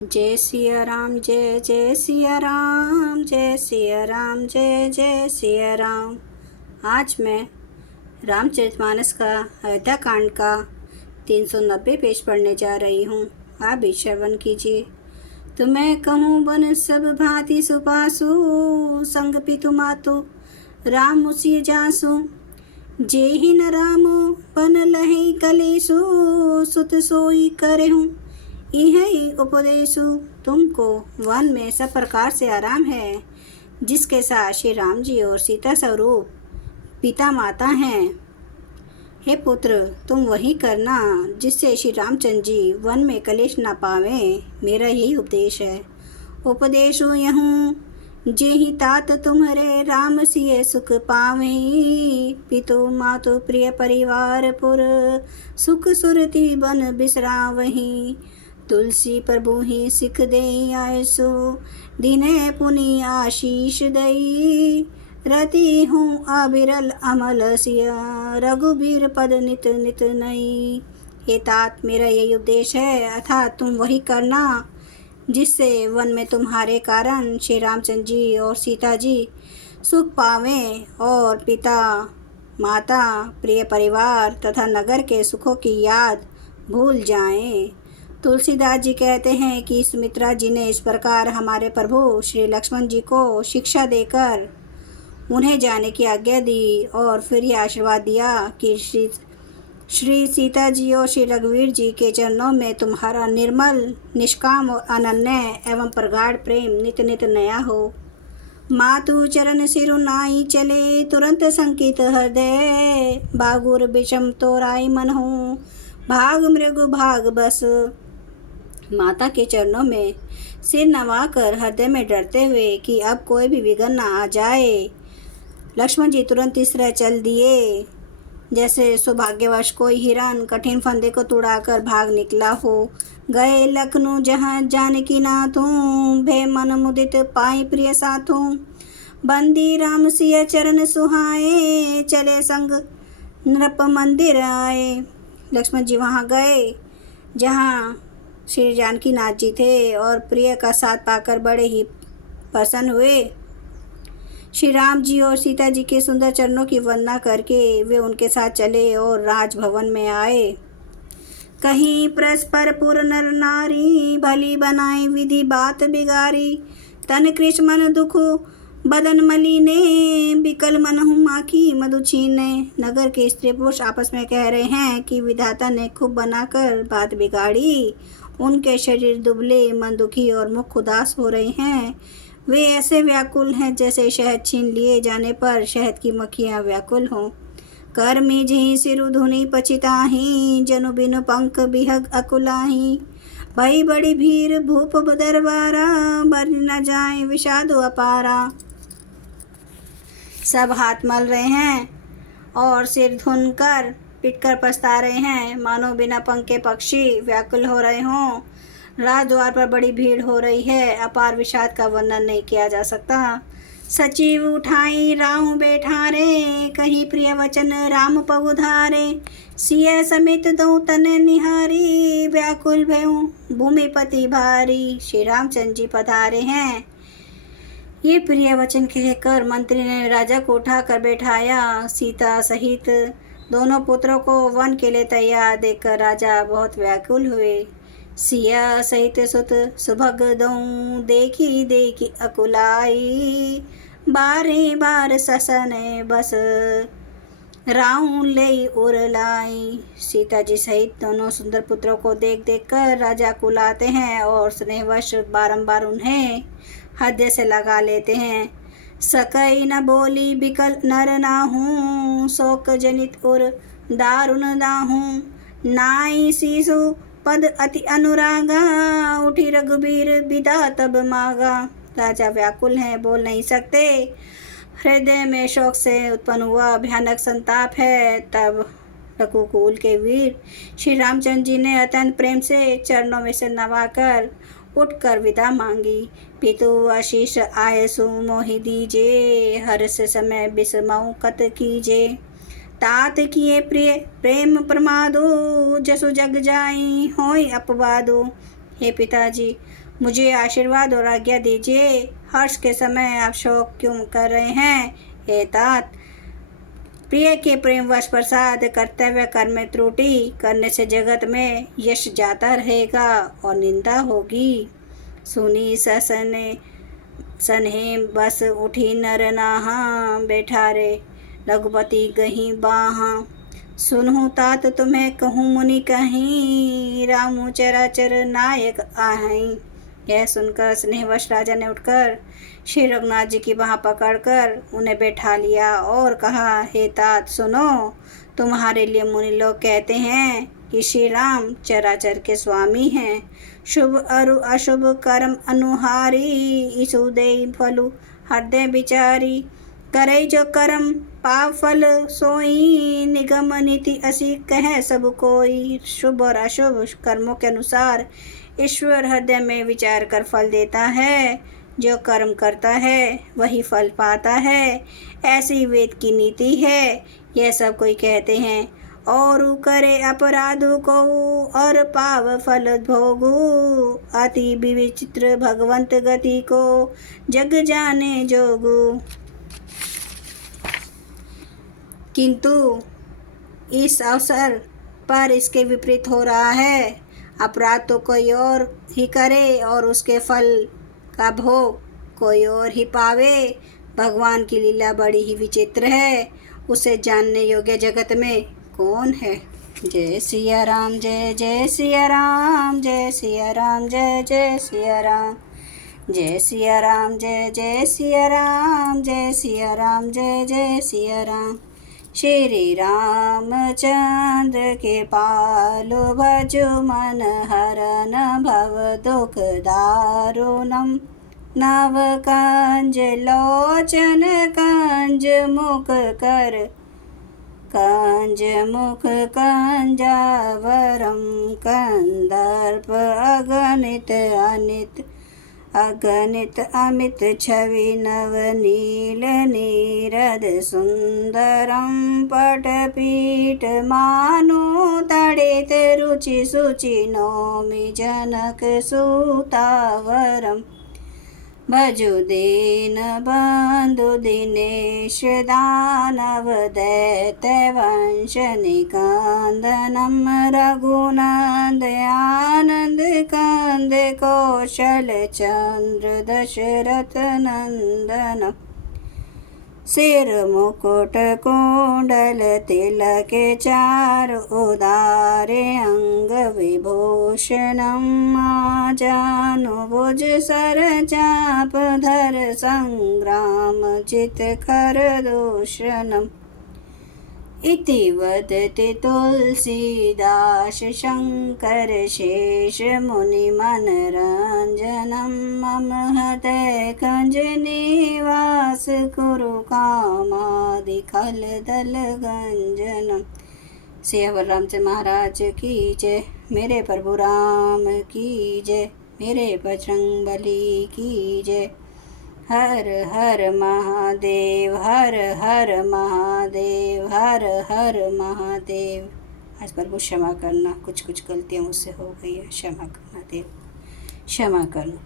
जय सिया राम, जय जय सिया राम, जय सिया राम, जय जय सिया राम। आज मैं रामचरितमानस का अयोध्या कांड का 390 पेज पढ़ने जा रही हूँ। आप भी श्रवण कीजिए। तुम्हें कहूँ बन सब भांति सुपासु, संग पितु मातु राम मुसिय जासु। जेहि न रामो बन लहि कलेसु, सुत सोई करहूँ यही उपदेशु। तुमको वन में सब प्रकार से आराम है, जिसके साथ श्री राम जी और सीता स्वरूप पिता माता हैं। हे पुत्र, तुम वही करना जिससे श्री रामचंद्र जी वन में कलेश न पावें। मेरा यही उपदेश है। उपदेशु यहूँ जेहि तात तुम्हारे राम सिय सुख पावे। पितु मातु प्रिय परिवार पुर, सुख सुरति बन बिसरावहीं। तुलसी प्रभु ही सिख दे आयसु, दिने पुनि आशीष दई। रति हूँ अबिरल अमल सिया, रघुबीर पद नित नित नई। हे तात, मेरा यही उपदेश है, अर्थात तुम वही करना जिससे वन में तुम्हारे कारण श्री रामचंद्र जी और सीता जी सुख पावें और पिता माता प्रिय परिवार तथा नगर के सुखों की याद भूल जाएं। तुलसीदास जी कहते हैं कि सुमित्रा जी ने इस प्रकार हमारे प्रभु श्री लक्ष्मण जी को शिक्षा देकर उन्हें जाने की आज्ञा दी और फिर यह आशीर्वाद दिया कि श्री सीता जी और श्री रघुवीर जी के चरणों में तुम्हारा निर्मल निष्काम और अनन्य एवं प्रगाढ़ प्रेम नित नित नया हो। मातु चरण सिरु नाई चले, तुरंत संकित हृदय। बागुर विषम तोराई मन हो, भाग मृग भाग बस। माता के चरणों में सिर नवाकर हृदय में डरते हुए कि अब कोई भी विघ्न न आ जाए, लक्ष्मण जी तुरंत इस तरह चल दिए जैसे सौभाग्यवश कोई हिरण कठिन फंदे को तुड़ाकर भाग निकला हो। गए लखनऊ जहाँ जानकी नाथों, भय मन मुदित पाई प्रिय साथों। बंदी राम सिय चरण सुहाए, चले संग नृप मंदिर आए। लक्ष्मण जी वहाँ गए जहाँ श्री जानकी नाथ जी थे और प्रिय का साथ पाकर बड़े ही प्रसन्न हुए। श्री राम जी और सीता जी के सुंदर चरणों की वंदना करके वे उनके साथ चले और राजभवन में आए। कहीं परस्पर पुर नर नारी, भली बनाए विधि बात बिगारी। तन कृष मन दुख बदन मलिने, बिकल मन हूँ माखी मधु छीने। नगर के स्त्री पुरुष आपस में कह रहे हैं कि विधाता ने खूब बनाकर बात बिगाड़ी। उनके शरीर दुबले, मन दुखी और मुख उदास हो रहे हैं। वे ऐसे व्याकुल हैं जैसे शहद छीन लिए जाने पर शहद की मक्खियाँ व्याकुल हों। कर मीझी सिरु धुनि पछिताही, जनु बिनु पंख बिहग अकुलाही। भई बड़ी भीड़ भूप दरबारा, बर न जाए विषाद अपारा। सब हाथ मल रहे हैं और सिर धुन कर पिटकर पछता रहे हैं, मानो बिना पंख के पक्षी व्याकुल हो रहे हों। राजद्वार पर बड़ी भीड़ हो रही है, अपार विषाद का वर्णन नहीं किया जा सकता। सचिव उठाई राम बैठारे, कहीं प्रिय वचन राम पगुधारे। सिय समित दो तन निहारी, व्याकुल भयउ भूमिपति भारी। श्री रामचंद्र जी पधारे हैं। ये प्रिय वचन कहकर मंत्री ने राजा को उठाकर बैठाया। सीता सहित दोनों पुत्रों को वन के लिए तैयार देखकर राजा बहुत व्याकुल हुए। सिया सहित सुत सुभग दऊं, देखी देखी अकुलाई। बारे बार ससन बस, राउं ले उरलाई। सीता जी सहित दोनों सुंदर पुत्रों को देख देख कर राजा कुलाते हैं और स्नेहवश बारंबार उन्हें हृदय से लगा लेते हैं। सकई न बोली बिकल नर नाहूं, शोक जनित उर दारुण दाहूं। नाई शिशु पद अति अनुरागा, उठी रघुबीर विदा तब मागा। राजा व्याकुल हैं, बोल नहीं सकते। हृदय में शोक से उत्पन्न हुआ भयानक संताप है। तब रघुकुल के वीर श्री रामचंद्र जी ने अत्यंत प्रेम से चरणों में से नवाकर उठकर विदा मांगी। पितु आशीष आयसु मोहि दीजे, हर्ष समय बिस्मऊ कत कीजे। तात किए प्रिय प्रेम प्रमादो, जसु जग जाई होय अपवादो। हे पिताजी, मुझे आशीर्वाद और आज्ञा दीजिए। हर्ष के समय आप शोक क्यों कर रहे हैं? हे तात, प्रिय के प्रेमवश प्रसाद, कर्तव्य कर्म में त्रुटि करने से जगत में यश जाता रहेगा और निंदा होगी। सुनी ससने सनहे बस उठी नर नाहा, बैठा रे रघुपति गही बाहा। सुनहु तात तुम्हें कहूँ मुनि कहीं, रामु चराचर नायक आहई। यह सुनकर स्नेहवश राजा ने उठकर श्री रघुनाथ जी की बाह पकड़कर उन्हें बैठा लिया और कहा, हे तात सुनो, तुम्हारे लिए मुनि लोग कहते हैं कि श्री राम चराचर के स्वामी हैं। शुभ अरु अशुभ कर्म अनुहारी, इसु देई फलु हृदय विचारी। करे जो कर्म पाप फल सोई, निगम नीति असी कहे सब कोई। शुभ और अशुभ कर्मों के अनुसार ईश्वर हृदय में विचार कर फल देता है। जो कर्म करता है वही फल पाता है, ऐसी वेद की नीति है। यह सब कोई कहते हैं और करे अपराध को और पाव फल भोगू। अति विचित्र भगवंत गति को जग जाने जोगू। किंतु इस अवसर पर इसके विपरीत हो रहा है। अपराध तो कोई और ही करे और उसके फल का भोग कोई और ही पावे। भगवान की लीला बड़ी ही विचित्र है, उसे जानने योग्य जगत में कौन है? जय सिया राम, जय जय सिया राम, जय सिया राम, जय जय सिया राम, जय सिया राम, जय जय सिया राम, जय सिया राम, जय जय सिया राम। श्री रामचंद्र के पालो भजो मन हरन भव दुख दारुणम। नव कंज लोचन कंज मुख कर, कंज मुख कंजावरम। कंदर्प अगणित अनित अगणित अमित छवि नवनील नीरद सुंदरम। पटपीठ मानो तड़ित रुचि सुचि नौमि जनक सुतावरम। भजो दीन बंधु दिनेश दानव दैत्य वंश निकंदनम। रघुनंद आनंद कंद कौशल चंद्र दशरथ नंदन। सिर मुकुट कुंडल तिलक चार उदारे अंग विभूषणम। जानुभुज सर चाप धर संग्राम जित कर दूषणम। इति वदति तुलसीदास शंकर शेष मुनि मनरंजनम। मम हृदय कंज निवास कुरु कामादि खल दल गंजनम। श्री रामचंद्र महाराज की जय। मेरे प्रभु राम की जय। मेरे बजरंग बली की जय। हर हर महादेव, हर हर महादेव, हर हर महादेव। आज प्रभु क्षमा करना, कुछ गलतियाँ मुझसे हो गई है, क्षमा करना देव, क्षमा करना।